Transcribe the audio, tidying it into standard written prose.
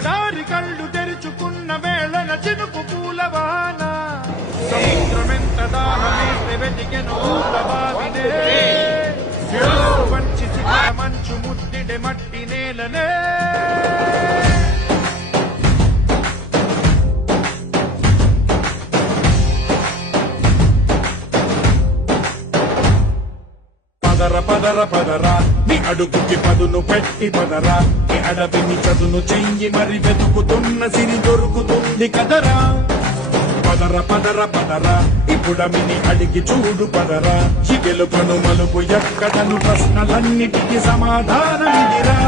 ఎడారి కళ్ళు తెరుచుకున్న వేళన చినుకు పూలవాన సముద్రమెంత దాహమేస్తే వెతికెను పూలవావినే వంచి చిన్న మంచు ముద్దిడే మట్టి నేలనే పదర పదర పదరా నీ అడుగుకి పదును పెట్టి పదరా నీ అడవిని చదును చెయ్యి మరి వెతుకుతున్న సిరి దొరుకుతుంది కదరా పదర పదర పదరా ఇప్పుడమిని అడిగి చూడు పదరా ఈ గెలుపను మలుపు ఎక్కడను ప్రశ్నలన్నిటికీ సమాధానమిదిరా